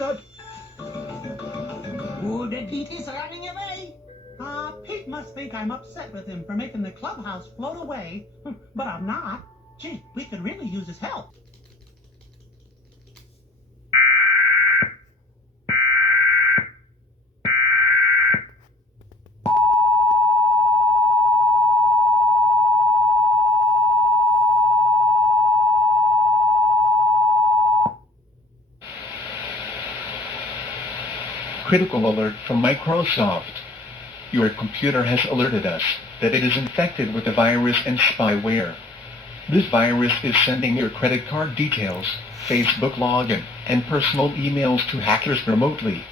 that? Oh, the Pete is running away. Pete must think I'm upset with him for making the clubhouse float away. But I'm not. Gee, we could really use his help. Critical alert from Microsoft. Your computer has alerted us that it is infected with a virus and spyware. This virus is sending your credit card details, Facebook login, and personal emails to hackers remotely.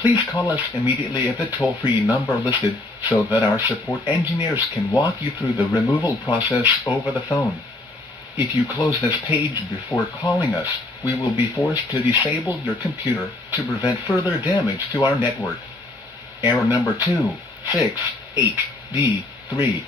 Please call us immediately at the toll-free number listed so that our support engineers can walk you through the removal process over the phone. If you close this page before calling us, we will be forced to disable your computer to prevent further damage to our network. Error number 268D3.